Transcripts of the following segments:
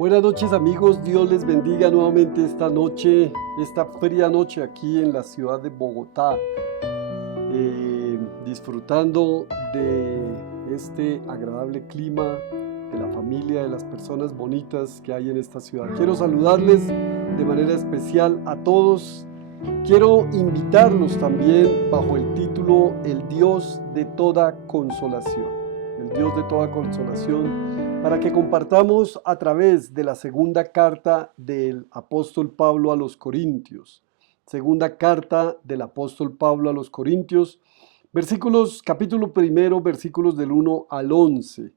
Buenas noches amigos, Dios les bendiga nuevamente esta noche, esta fría noche aquí en la ciudad de Bogotá, disfrutando de este agradable clima, de la familia, de las personas bonitas que hay en esta ciudad. Quiero saludarles de manera especial a todos, quiero invitarlos también bajo el título El Dios de toda consolación, el Dios de toda consolación, para que compartamos a través de la segunda carta del apóstol Pablo a los Corintios. Segunda carta del apóstol Pablo a los Corintios, capítulo primero, versículos del 1 al 11.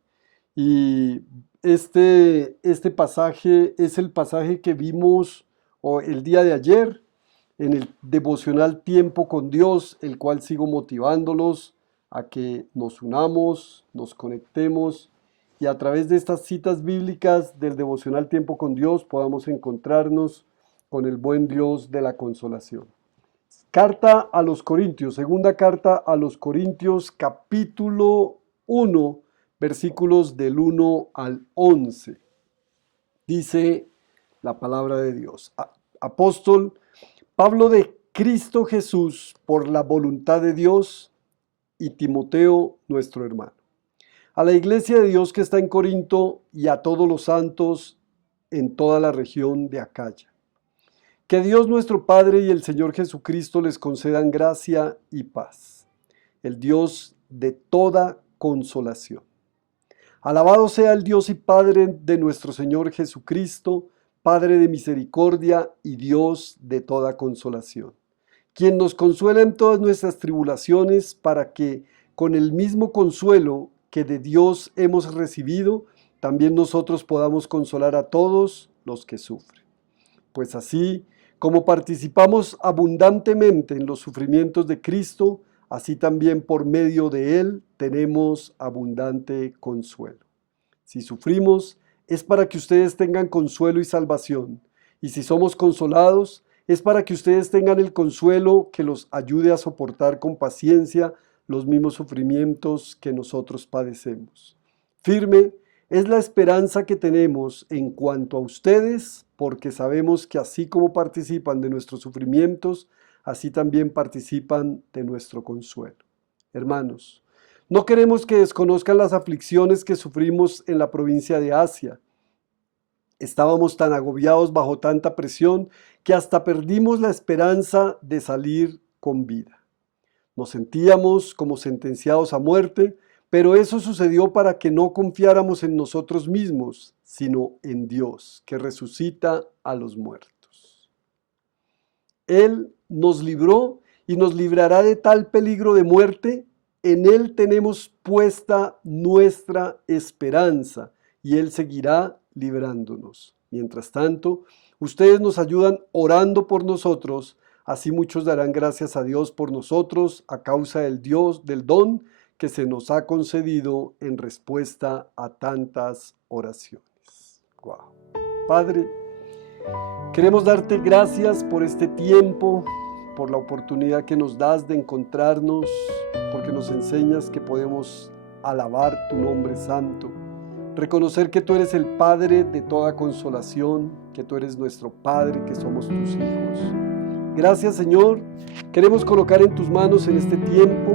Y este pasaje es el pasaje que vimos el día de ayer en el devocional Tiempo con Dios, el cual sigo motivándolos a que nos unamos, nos conectemos y a través de estas citas bíblicas del devocional Tiempo con Dios podamos encontrarnos con el buen Dios de la consolación. Carta a los Corintios, segunda carta a los Corintios, capítulo 1, versículos del 1 al 11. Dice la palabra de Dios. Apóstol Pablo de Cristo Jesús, por la voluntad de Dios, y Timoteo, nuestro hermano. A la iglesia de Dios que está en Corinto y a todos los santos en toda la región de Acaya. Que Dios nuestro Padre y el Señor Jesucristo les concedan gracia y paz. El Dios de toda consolación. Alabado sea el Dios y Padre de nuestro Señor Jesucristo, Padre de misericordia y Dios de toda consolación, quien nos consuela en todas nuestras tribulaciones, para que con el mismo consuelo que de Dios hemos recibido, también nosotros podamos consolar a todos los que sufren. Pues así como participamos abundantemente en los sufrimientos de Cristo, así también por medio de Él tenemos abundante consuelo. Si sufrimos, es para que ustedes tengan consuelo y salvación, y si somos consolados, es para que ustedes tengan el consuelo que los ayude a soportar con paciencia los mismos sufrimientos que nosotros padecemos. Firme es la esperanza que tenemos en cuanto a ustedes, porque sabemos que así como participan de nuestros sufrimientos, así también participan de nuestro consuelo. Hermanos, no queremos que desconozcan las aflicciones que sufrimos en la provincia de Asia. Estábamos tan agobiados bajo tanta presión que hasta perdimos la esperanza de salir con vida. Nos sentíamos como sentenciados a muerte, pero eso sucedió para que no confiáramos en nosotros mismos, sino en Dios, que resucita a los muertos. Él nos libró y nos librará de tal peligro de muerte. En Él tenemos puesta nuestra esperanza y Él seguirá librándonos. Mientras tanto, ustedes nos ayudan orando por nosotros. Así muchos darán gracias a Dios por nosotros a causa del don que se nos ha concedido en respuesta a tantas oraciones. Wow. Padre, queremos darte gracias por este tiempo, por la oportunidad que nos das de encontrarnos, porque nos enseñas que podemos alabar tu nombre santo, reconocer que tú eres el Padre de toda consolación, que tú eres nuestro Padre, que somos tus hijos. Gracias, Señor. Queremos colocar en tus manos en este tiempo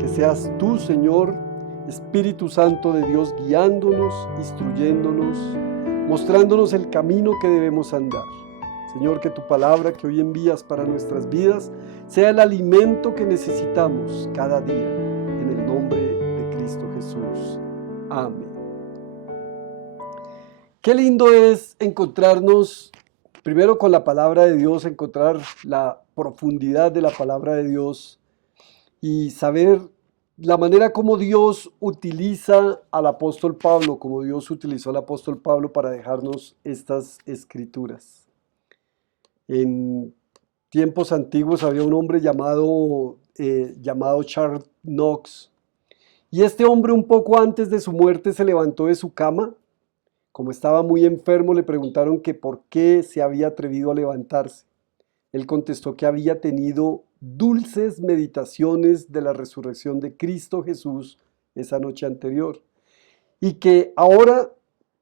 que seas tú, Señor, Espíritu Santo de Dios, guiándonos, instruyéndonos, mostrándonos el camino que debemos andar. Señor, que tu palabra que hoy envías para nuestras vidas sea el alimento que necesitamos cada día, en el nombre de Cristo Jesús. Amén. Qué lindo es encontrarnos primero con la palabra de Dios, encontrar la profundidad de la palabra de Dios y saber la manera como Dios utiliza al apóstol Pablo, como Dios utilizó al apóstol Pablo para dejarnos estas escrituras. En tiempos antiguos había un hombre llamado Charles Knox, y este hombre un poco antes de su muerte se levantó de su cama. Como estaba muy enfermo, le preguntaron que por qué se había atrevido a levantarse. Él contestó que había tenido dulces meditaciones de la resurrección de Cristo Jesús esa noche anterior y que ahora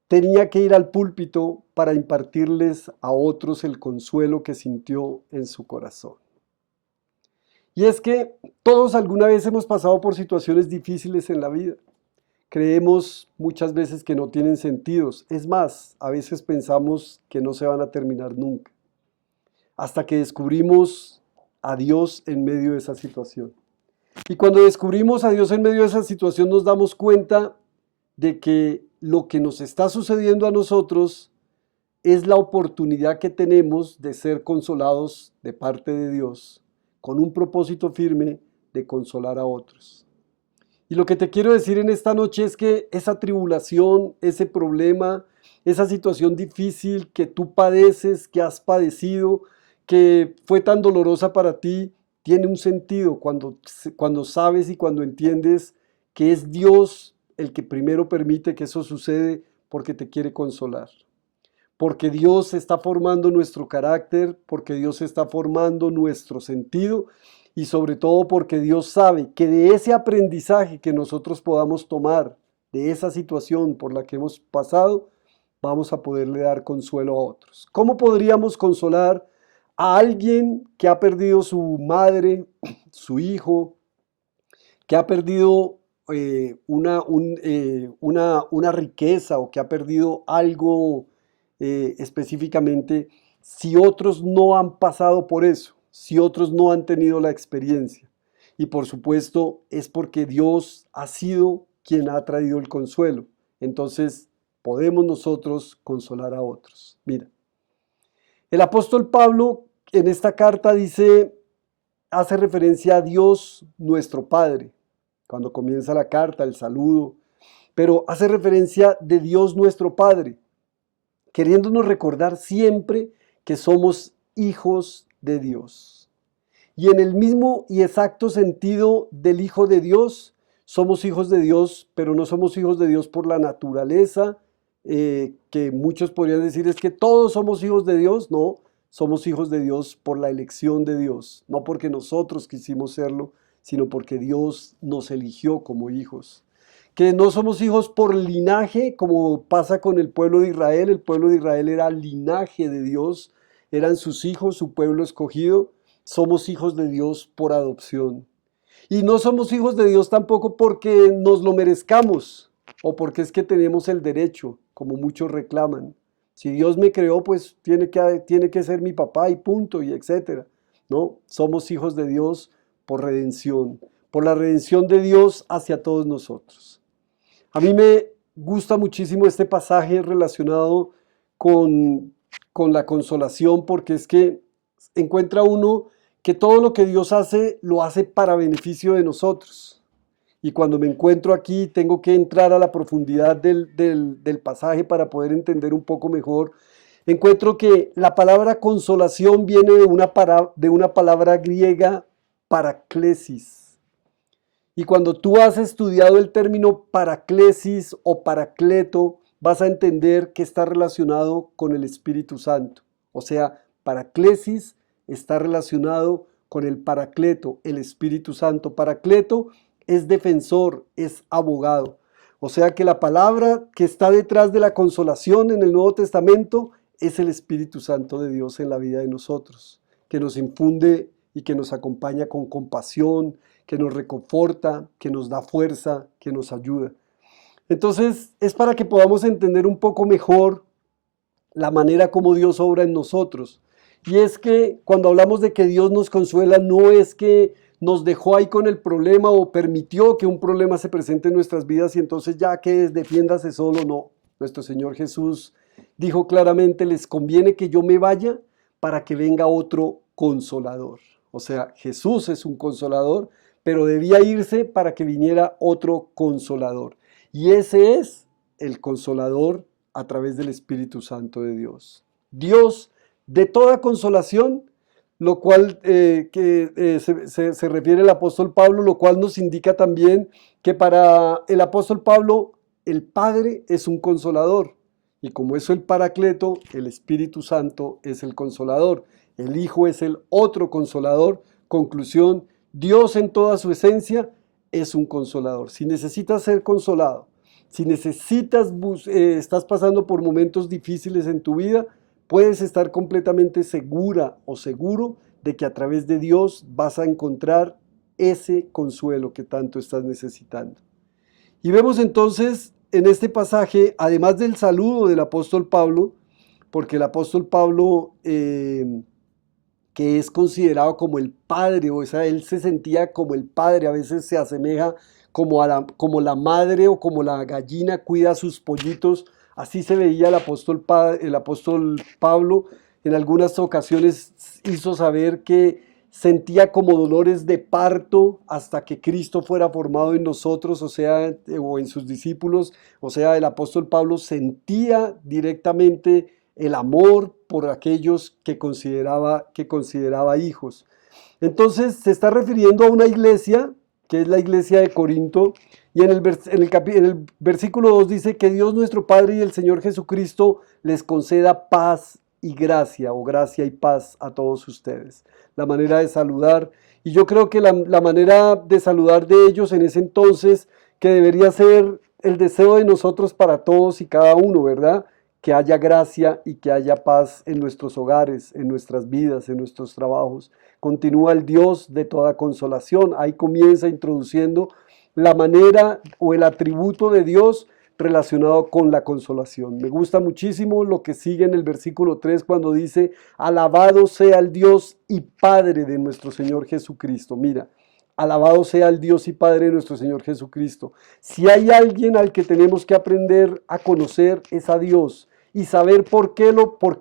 tenía que ir al púlpito para impartirles a otros el consuelo que sintió en su corazón. Y es que todos alguna vez hemos pasado por situaciones difíciles en la vida. Creemos muchas veces que no tienen sentidos. Es más, a veces pensamos que no se van a terminar nunca. Hasta que descubrimos a Dios en medio de esa situación. Y cuando descubrimos a Dios en medio de esa situación nos damos cuenta de que lo que nos está sucediendo a nosotros es la oportunidad que tenemos de ser consolados de parte de Dios, con un propósito firme de consolar a otros. Y lo que te quiero decir en esta noche es que esa tribulación, ese problema, esa situación difícil que tú padeces, que has padecido, que fue tan dolorosa para ti, tiene un sentido cuando sabes y cuando entiendes que es Dios el que primero permite que eso sucede porque te quiere consolar. Porque Dios está formando nuestro carácter, porque Dios está formando nuestro sentido y sobre todo porque Dios sabe que de ese aprendizaje que nosotros podamos tomar, de esa situación por la que hemos pasado, vamos a poderle dar consuelo a otros. ¿Cómo podríamos consolar a alguien que ha perdido su madre, su hijo, que ha perdido una riqueza o que ha perdido algo específicamente, si otros no han pasado por eso, si otros no han tenido la experiencia? Y por supuesto es porque Dios ha sido quien ha traído el consuelo. Entonces podemos nosotros consolar a otros. Mira, el apóstol Pablo en esta carta hace referencia a Dios nuestro Padre. Cuando comienza la carta, el saludo, pero hace referencia de Dios nuestro Padre, queriéndonos recordar siempre que somos hijos de Dios. Y en el mismo y exacto sentido del Hijo de Dios, somos hijos de Dios, pero no somos hijos de Dios por la naturaleza, que muchos podrían decir es que todos somos hijos de Dios. No, somos hijos de Dios por la elección de Dios, no porque nosotros quisimos serlo, sino porque Dios nos eligió como hijos. Que no somos hijos por linaje, como pasa con el pueblo de Israel. El pueblo de Israel era linaje de Dios, eran sus hijos, su pueblo escogido. Somos hijos de Dios por adopción. Y no somos hijos de Dios tampoco porque nos lo merezcamos o porque es que tenemos el derecho, como muchos reclaman. Si Dios me creó, pues tiene que ser mi papá y punto, y etcétera. No, somos hijos de Dios por redención, por la redención de Dios hacia todos nosotros. A mí me gusta muchísimo este pasaje relacionado con la consolación, porque es que encuentra uno que todo lo que Dios hace, lo hace para beneficio de nosotros. Y cuando me encuentro aquí, tengo que entrar a la profundidad del pasaje para poder entender un poco mejor. Encuentro que la palabra consolación viene de una palabra griega, paraklesis. Y cuando tú has estudiado el término paraklesis o paracleto, vas a entender que está relacionado con el Espíritu Santo. O sea, paraklesis está relacionado con el paracleto, el Espíritu Santo. Paracleto es defensor, es abogado. O sea que la palabra que está detrás de la consolación en el Nuevo Testamento es el Espíritu Santo de Dios en la vida de nosotros, que nos infunde y que nos acompaña con compasión, que nos reconforta, que nos da fuerza, que nos ayuda. Entonces es para que podamos entender un poco mejor la manera como Dios obra en nosotros. Y es que cuando hablamos de que Dios nos consuela, no es que nos dejó ahí con el problema o permitió que un problema se presente en nuestras vidas y entonces ya que defiéndase solo. No, nuestro Señor Jesús dijo claramente: les conviene que yo me vaya para que venga otro consolador. O sea, Jesús es un consolador, pero debía irse para que viniera otro consolador. Y ese es el consolador a través del Espíritu Santo de Dios. Dios de toda consolación, lo cual se refiere el apóstol Pablo, lo cual nos indica también que para el apóstol Pablo el Padre es un consolador. Y como eso el Paracleto, el Espíritu Santo es el consolador. El Hijo es el otro consolador. Conclusión: Dios en toda su esencia es un consolador. Si necesitas ser consolado, Si necesitas, estás pasando por momentos difíciles en tu vida, puedes estar completamente segura o seguro de que a través de Dios vas a encontrar ese consuelo que tanto estás necesitando. Y vemos entonces en este pasaje, además del saludo del apóstol Pablo, porque el apóstol Pablo, que es considerado como el padre, o sea, él se sentía como el padre, a veces se asemeja como la madre o como la gallina cuida a sus pollitos, así se veía el apóstol Pablo. En algunas ocasiones hizo saber que sentía como dolores de parto hasta que Cristo fuera formado en nosotros, o sea, o en sus discípulos. O sea, el apóstol Pablo sentía directamente el amor por aquellos que consideraba hijos. Entonces se está refiriendo a una iglesia, que es la iglesia de Corinto, y en el versículo 2 dice que Dios nuestro Padre y el Señor Jesucristo les conceda paz y gracia, o gracia y paz a todos ustedes. La manera de saludar, y yo creo que la manera de saludar de ellos en ese entonces, que debería ser el deseo de nosotros para todos y cada uno, ¿verdad? Que haya gracia y que haya paz en nuestros hogares, en nuestras vidas, en nuestros trabajos. Continúa el Dios de toda consolación. Ahí comienza introduciendo la manera o el atributo de Dios relacionado con la consolación. Me gusta muchísimo lo que sigue en el versículo 3 cuando dice, alabado sea el Dios y Padre de nuestro Señor Jesucristo. Mira, alabado sea el Dios y Padre de nuestro Señor Jesucristo. Si hay alguien al que tenemos que aprender a conocer, es a Dios, y saber por qué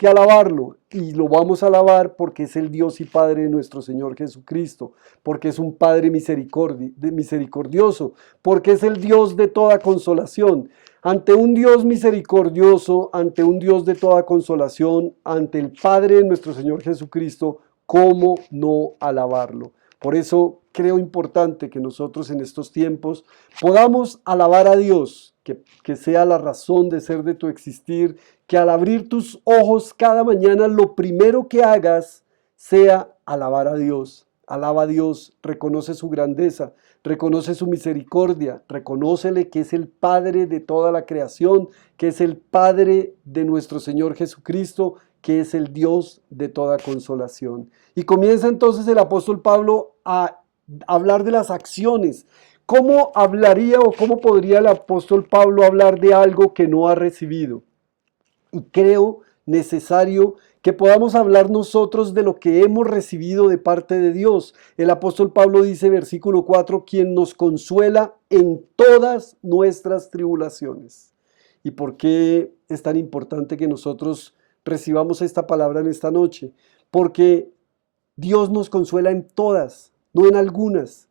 alabarlo. Y lo vamos a alabar porque es el Dios y Padre de nuestro Señor Jesucristo, porque es un Padre misericordioso, porque es el Dios de toda consolación. Ante un Dios misericordioso, ante un Dios de toda consolación, ante el Padre de nuestro Señor Jesucristo, ¿cómo no alabarlo? Por eso creo importante que nosotros en estos tiempos podamos alabar a Dios, que sea la razón de ser de tu existir, que al abrir tus ojos cada mañana lo primero que hagas sea alabar a Dios. Alaba a Dios, reconoce su grandeza, reconoce su misericordia, reconócele que es el Padre de toda la creación, que es el Padre de nuestro Señor Jesucristo, que es el Dios de toda consolación. Y comienza entonces el apóstol Pablo a hablar de las acciones. ¿Cómo hablaría o cómo podría el apóstol Pablo hablar de algo que no ha recibido? Y creo necesario que podamos hablar nosotros de lo que hemos recibido de parte de Dios. El apóstol Pablo dice, versículo 4, quien nos consuela en todas nuestras tribulaciones. ¿Y por qué es tan importante que nosotros recibamos esta palabra en esta noche? Porque Dios nos consuela en todas, no en algunas.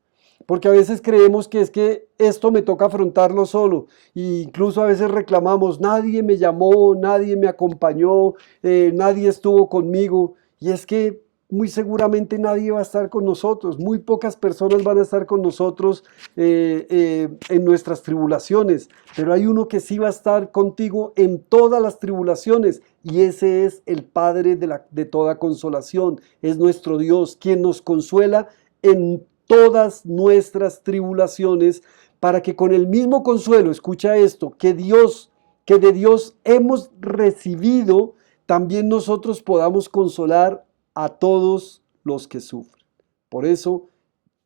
Porque a veces creemos que es que esto me toca afrontarlo solo. E incluso a veces reclamamos, nadie me llamó, nadie me acompañó, nadie estuvo conmigo. Y es que muy seguramente nadie va a estar con nosotros. Muy pocas personas van a estar con nosotros en nuestras tribulaciones. Pero hay uno que sí va a estar contigo en todas las tribulaciones. Y ese es el Padre de toda consolación. Es nuestro Dios, quien nos consuela en todas nuestras tribulaciones, para que con el mismo consuelo, escucha esto, que de Dios hemos recibido, también nosotros podamos consolar a todos los que sufren. Por eso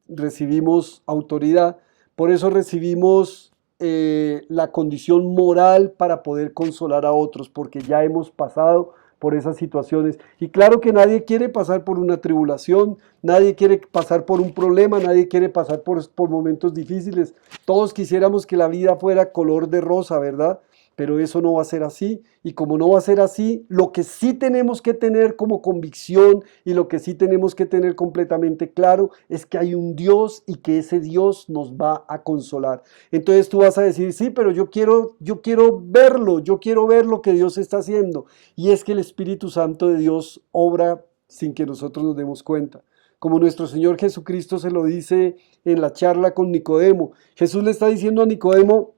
recibimos autoridad, por eso recibimos la condición moral para poder consolar a otros, porque ya hemos pasado por esas situaciones. Y claro que nadie quiere pasar por una tribulación, nadie quiere pasar por un problema, nadie quiere pasar por momentos difíciles. Todos quisiéramos que la vida fuera color de rosa, ¿verdad? Pero eso no va a ser así. Y como no va a ser así, lo que sí tenemos que tener como convicción y lo que sí tenemos que tener completamente claro es que hay un Dios y que ese Dios nos va a consolar. Entonces tú vas a decir, sí, pero yo quiero verlo, yo quiero ver lo que Dios está haciendo. Y es que el Espíritu Santo de Dios obra sin que nosotros nos demos cuenta. Como nuestro Señor Jesucristo se lo dice en la charla con Nicodemo. Jesús le está diciendo a Nicodemo,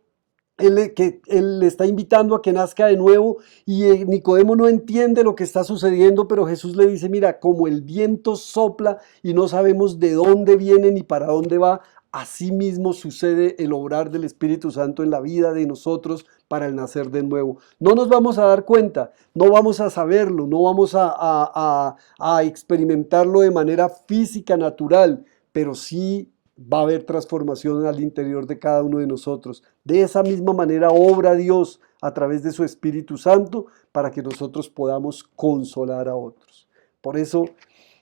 que él le está invitando a que nazca de nuevo, y Nicodemo no entiende lo que está sucediendo, pero Jesús le dice, mira, como el viento sopla y no sabemos de dónde viene ni para dónde va, asimismo sucede el obrar del Espíritu Santo en la vida de nosotros para el nacer de nuevo. No nos vamos a dar cuenta, no vamos a saberlo, no vamos a experimentarlo de manera física, natural, pero sí va a haber transformación al interior de cada uno de nosotros. De esa misma manera obra Dios a través de su Espíritu Santo para que nosotros podamos consolar a otros. Por eso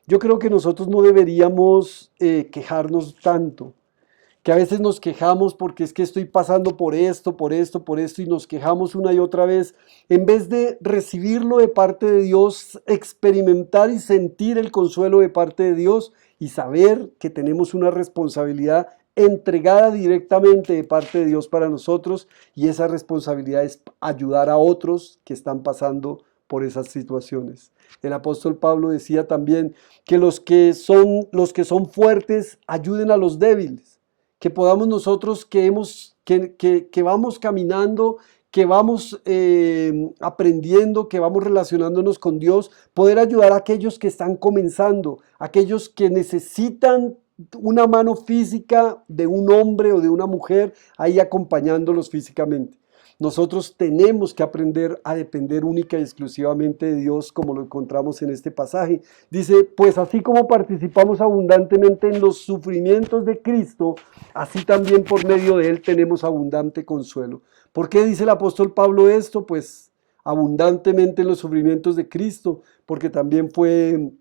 yo creo que nosotros no deberíamos quejarnos tanto, que a veces nos quejamos porque es que estoy pasando por esto, por esto, por esto, y nos quejamos una y otra vez, en vez de recibirlo de parte de Dios, experimentar y sentir el consuelo de parte de Dios y saber que tenemos una responsabilidad entregada directamente de parte de Dios para nosotros, y esa responsabilidad es ayudar a otros que están pasando por esas situaciones. El apóstol Pablo decía también que los que son fuertes ayuden a los débiles, que podamos nosotros que vamos caminando, que vamos aprendiendo, que vamos relacionándonos con Dios, poder ayudar a aquellos que están comenzando, aquellos que necesitan una mano física de un hombre o de una mujer ahí acompañándolos físicamente. Nosotros tenemos que aprender a depender única y exclusivamente de Dios, como lo encontramos en este pasaje. Dice, pues así como participamos abundantemente en los sufrimientos de Cristo, así también por medio de Él tenemos abundante consuelo. ¿Por qué dice el apóstol Pablo esto? Pues abundantemente en los sufrimientos de Cristo, porque también fue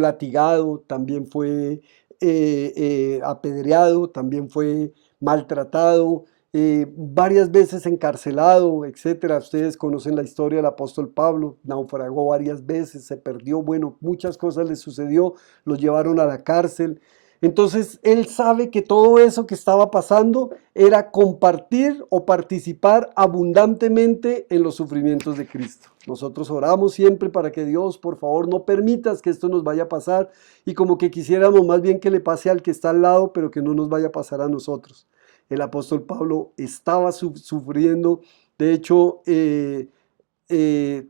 latigado, también fue apedreado, también fue maltratado, varias veces encarcelado, etcétera. Ustedes conocen la historia del apóstol Pablo, naufragó varias veces, se perdió, bueno, muchas cosas le sucedió, lo llevaron a la cárcel. Entonces él sabe que todo eso que estaba pasando era compartir o participar abundantemente en los sufrimientos de Cristo. Nosotros oramos siempre para que Dios, por favor, no permitas que esto nos vaya a pasar, y como que quisiéramos más bien que le pase al que está al lado, pero que no nos vaya a pasar a nosotros. El apóstol Pablo estaba sufriendo, de hecho,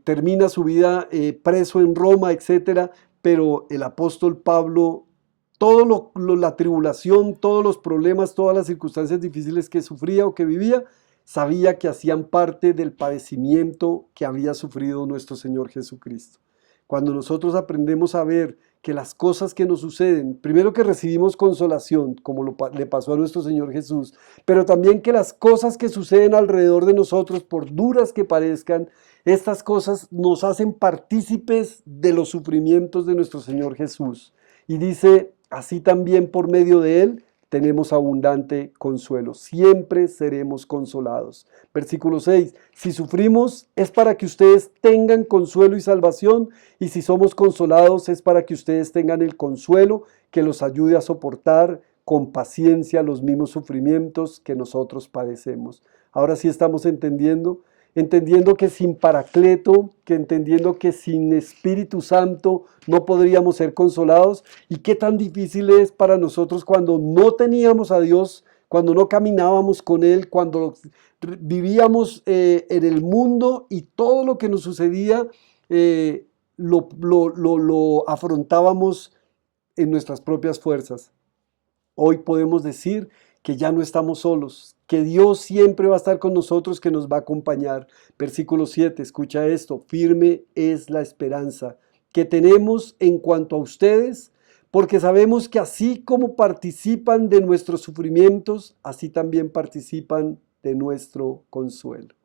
termina su vida preso en Roma, etcétera, pero el apóstol Pablo, la tribulación, todos los problemas, todas las circunstancias difíciles que sufría o que vivía, sabía que hacían parte del padecimiento que había sufrido nuestro Señor Jesucristo. Cuando nosotros aprendemos a ver que las cosas que nos suceden, primero que recibimos consolación, como le pasó a nuestro Señor Jesús, pero también que las cosas que suceden alrededor de nosotros, por duras que parezcan, estas cosas nos hacen partícipes de los sufrimientos de nuestro Señor Jesús. Y dice, así también por medio de Él tenemos abundante consuelo. Siempre seremos consolados. Versículo 6. Si sufrimos es para que ustedes tengan consuelo y salvación, y si somos consolados es para que ustedes tengan el consuelo que los ayude a soportar con paciencia los mismos sufrimientos que nosotros padecemos. Ahora sí estamos entendiendo que sin Paracleto, entendiendo que sin Espíritu Santo no podríamos ser consolados, y qué tan difícil es para nosotros cuando no teníamos a Dios, cuando no caminábamos con Él, cuando vivíamos en el mundo y todo lo que nos sucedía lo afrontábamos en nuestras propias fuerzas. Hoy podemos decir que ya no estamos solos, que Dios siempre va a estar con nosotros, que nos va a acompañar. Versículo 7, escucha esto: firme es la esperanza que tenemos en cuanto a ustedes, porque sabemos que así como participan de nuestros sufrimientos, así también participan de nuestro consuelo.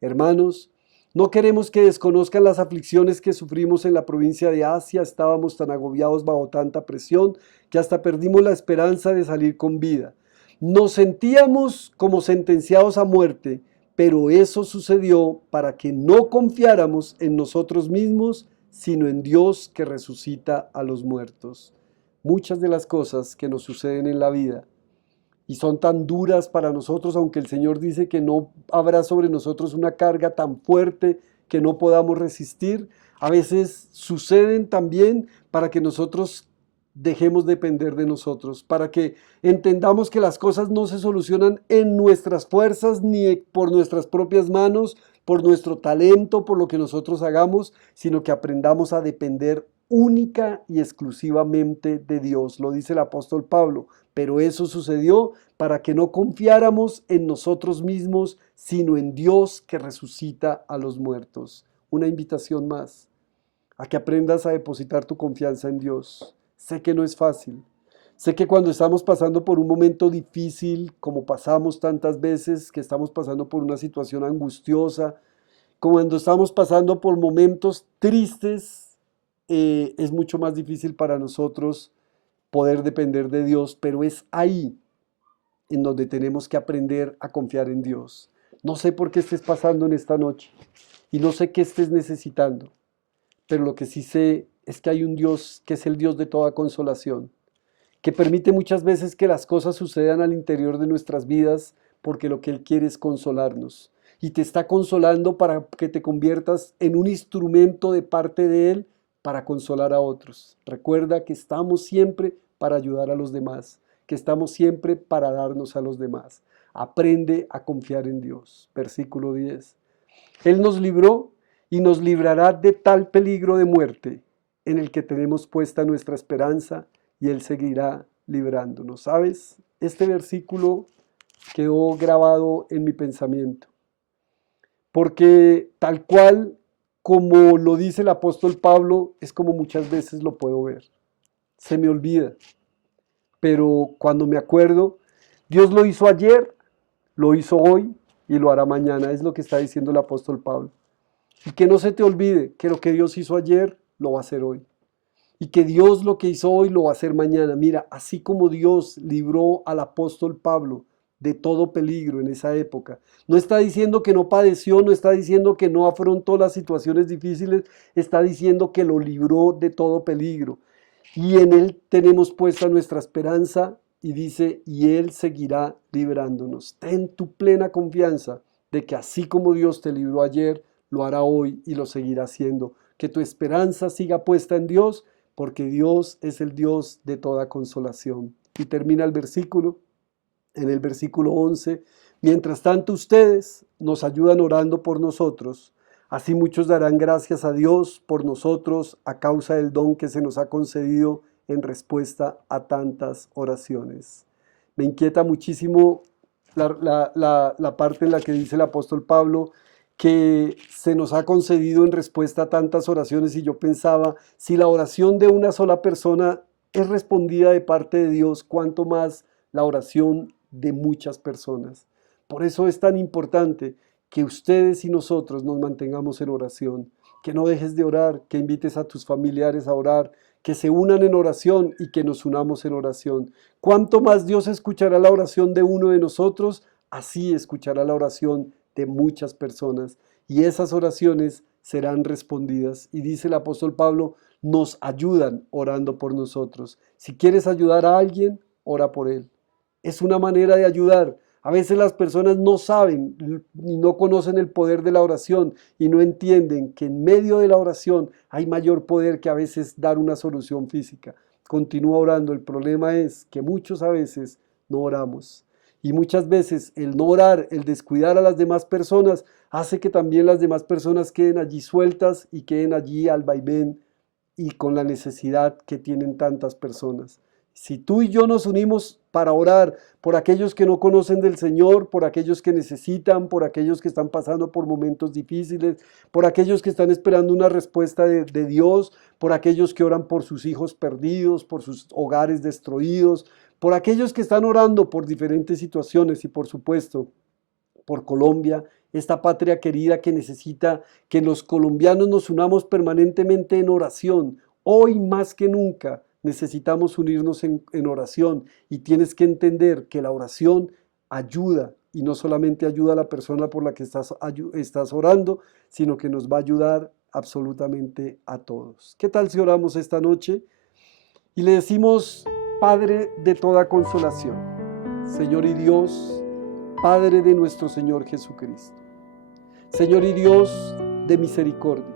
Hermanos, no queremos que desconozcan las aflicciones que sufrimos en la provincia de Asia. Estábamos tan agobiados bajo tanta presión que hasta perdimos la esperanza de salir con vida. Nos sentíamos como sentenciados a muerte, pero eso sucedió para que no confiáramos en nosotros mismos, sino en Dios que resucita a los muertos. Muchas de las cosas que nos suceden en la vida y son tan duras para nosotros, aunque el Señor dice que no habrá sobre nosotros una carga tan fuerte que no podamos resistir, a veces suceden también para que nosotros dejemos depender de nosotros, para que entendamos que las cosas no se solucionan en nuestras fuerzas ni por nuestras propias manos, por nuestro talento, por lo que nosotros hagamos, sino que aprendamos a depender única y exclusivamente de Dios. Lo dice el apóstol Pablo: pero eso sucedió para que no confiáramos en nosotros mismos, sino en Dios que resucita a los muertos. Una invitación más a que aprendas a depositar tu confianza en Dios. Sé que no es fácil. Sé que cuando estamos pasando por un momento difícil, como pasamos tantas veces, que estamos pasando por una situación angustiosa, cuando estamos pasando por momentos tristes, es mucho más difícil para nosotros poder depender de Dios, pero es ahí en donde tenemos que aprender a confiar en Dios. No sé por qué estés pasando en esta noche y no sé qué estés necesitando, pero lo que sí sé es que hay un Dios que es el Dios de toda consolación, que permite muchas veces que las cosas sucedan al interior de nuestras vidas porque lo que Él quiere es consolarnos. Y te está consolando para que te conviertas en un instrumento de parte de Él para consolar a otros. Recuerda que estamos siempre para ayudar a los demás, que estamos siempre para darnos a los demás. Aprende a confiar en Dios. Versículo 10. Él nos libró y nos librará de tal peligro de muerte en el que tenemos puesta nuestra esperanza, y Él seguirá librándonos. ¿Sabes? Este versículo quedó grabado en mi pensamiento, porque tal cual como lo dice el apóstol Pablo, es como muchas veces lo puedo ver. Se me olvida, pero cuando me acuerdo, Dios lo hizo ayer, lo hizo hoy y lo hará mañana, es lo que está diciendo el apóstol Pablo. Y que no se te olvide que lo que Dios hizo ayer, lo va a hacer hoy. Y que Dios lo que hizo hoy lo va a hacer mañana. Mira, así como Dios libró al apóstol Pablo de todo peligro en esa época. No está diciendo que no padeció, no está diciendo que no afrontó las situaciones difíciles, está diciendo que lo libró de todo peligro. Y en Él tenemos puesta nuestra esperanza y dice, y Él seguirá librándonos. Ten tu plena confianza de que así como Dios te libró ayer, lo hará hoy y lo seguirá haciendo. Que tu esperanza siga puesta en Dios, porque Dios es el Dios de toda consolación. Y termina el versículo, en el versículo 11, mientras tanto ustedes nos ayudan orando por nosotros, así muchos darán gracias a Dios por nosotros a causa del don que se nos ha concedido en respuesta a tantas oraciones. Me inquieta muchísimo la parte en la que dice el apóstol Pablo, que se nos ha concedido en respuesta a tantas oraciones, y yo pensaba, si la oración de una sola persona es respondida de parte de Dios, cuánto más la oración de muchas personas. Por eso es tan importante que ustedes y nosotros nos mantengamos en oración, que no dejes de orar, que invites a tus familiares a orar, que se unan en oración y que nos unamos en oración. Cuánto más Dios escuchará la oración de uno de nosotros, así escuchará la oración de muchas personas, y esas oraciones serán respondidas. Y dice el apóstol Pablo, nos ayudan orando por nosotros. Si quieres ayudar a alguien, ora por él. Es una manera de ayudar. A veces las personas no saben y no conocen el poder de la oración y no entienden que en medio de la oración hay mayor poder que a veces dar una solución física. Continúa orando. El problema es que muchos a veces no oramos. Y muchas veces el no orar, el descuidar a las demás personas, hace que también las demás personas queden allí sueltas y queden allí al vaivén y con la necesidad que tienen tantas personas. Si tú y yo nos unimos para orar por aquellos que no conocen del Señor, por aquellos que necesitan, por aquellos que están pasando por momentos difíciles, por aquellos que están esperando una respuesta de Dios, por aquellos que oran por sus hijos perdidos, por sus hogares destruidos, por aquellos que están orando por diferentes situaciones y por supuesto por Colombia, esta patria querida que necesita que los colombianos nos unamos permanentemente en oración. Hoy más que nunca necesitamos unirnos en oración, y tienes que entender que la oración ayuda, y no solamente ayuda a la persona por la que estás orando, sino que nos va a ayudar absolutamente a todos. ¿Qué tal si oramos esta noche y le decimos: Padre de toda consolación, Señor y Dios, Padre de nuestro Señor Jesucristo, Señor y Dios de misericordia,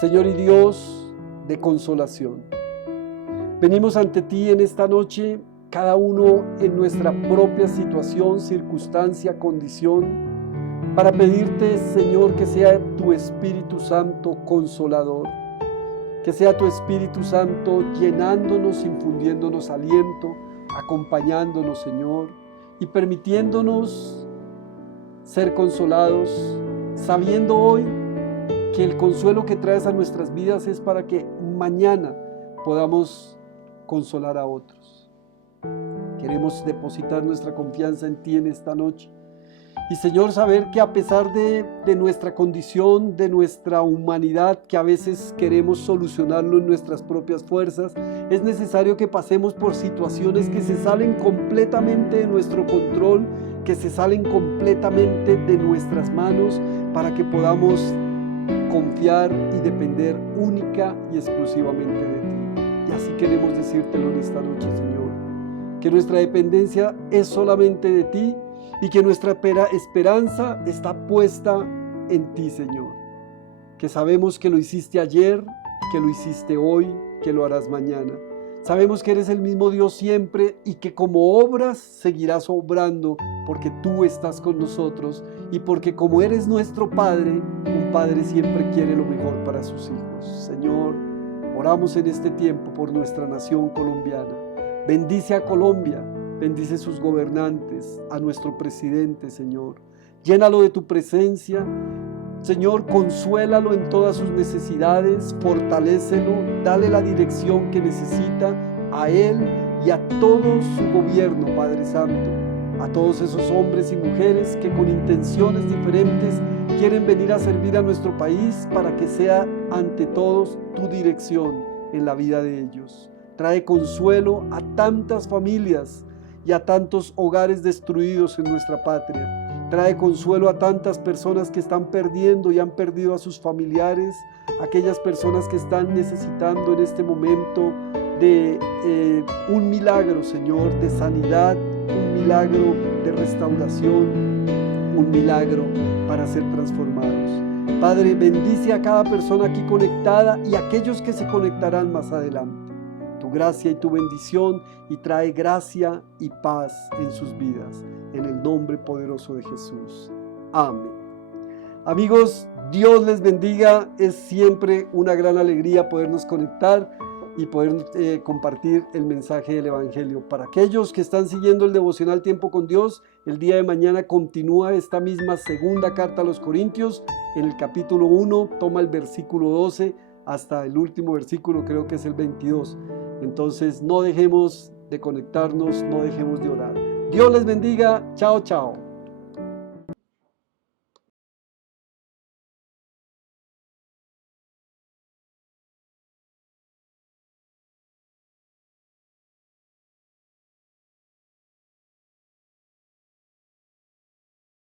Señor y Dios de consolación, venimos ante ti en esta noche, cada uno en nuestra propia situación, circunstancia, condición, para pedirte, Señor, que sea tu Espíritu Santo consolador, que sea tu Espíritu Santo llenándonos, infundiéndonos aliento, acompañándonos, Señor, y permitiéndonos ser consolados, sabiendo hoy que el consuelo que traes a nuestras vidas es para que mañana podamos consolar a otros. Queremos depositar nuestra confianza en ti en esta noche. Y Señor, saber que a pesar de nuestra condición, de nuestra humanidad, que a veces queremos solucionarlo en nuestras propias fuerzas, es necesario que pasemos por situaciones que se salen completamente de nuestro control, que se salen completamente de nuestras manos, para que podamos confiar y depender única y exclusivamente de ti. Y así queremos decírtelo en esta noche, Señor, que nuestra dependencia es solamente de ti, y que nuestra esperanza está puesta en ti, Señor. Que sabemos que lo hiciste ayer, que lo hiciste hoy, que lo harás mañana. Sabemos que eres el mismo Dios siempre y que como obras seguirás obrando porque tú estás con nosotros y porque como eres nuestro Padre, un Padre siempre quiere lo mejor para sus hijos. Señor, oramos en este tiempo por nuestra nación colombiana. Bendice a Colombia. Bendice sus gobernantes, a nuestro presidente, Señor. Llénalo de tu presencia. Señor, consuélalo en todas sus necesidades, fortalécelo, dale la dirección que necesita a él y a todo su gobierno, Padre Santo. A todos esos hombres y mujeres que con intenciones diferentes quieren venir a servir a nuestro país para que sea ante todos tu dirección en la vida de ellos. Trae consuelo a tantas familias y a tantos hogares destruidos en nuestra patria. Trae consuelo a tantas personas que están perdiendo y han perdido a sus familiares, aquellas personas que están necesitando en este momento de un milagro, Señor, de sanidad, un milagro de restauración, un milagro para ser transformados. Padre, bendice a cada persona aquí conectada y a aquellos que se conectarán más adelante. Tu gracia y tu bendición, y trae gracia y paz en sus vidas, en el nombre poderoso de Jesús. Amén. Amigos, Dios les bendiga. Es siempre una gran alegría podernos conectar y poder compartir el mensaje del Evangelio. Para aquellos que están siguiendo el devocional Tiempo con Dios, el día de mañana continúa esta misma segunda carta a los Corintios. En el capítulo 1 toma el versículo 12 hasta el último versículo, creo que es el 22. Entonces no dejemos de conectarnos, no dejemos de orar. Dios les bendiga. Chao, chao.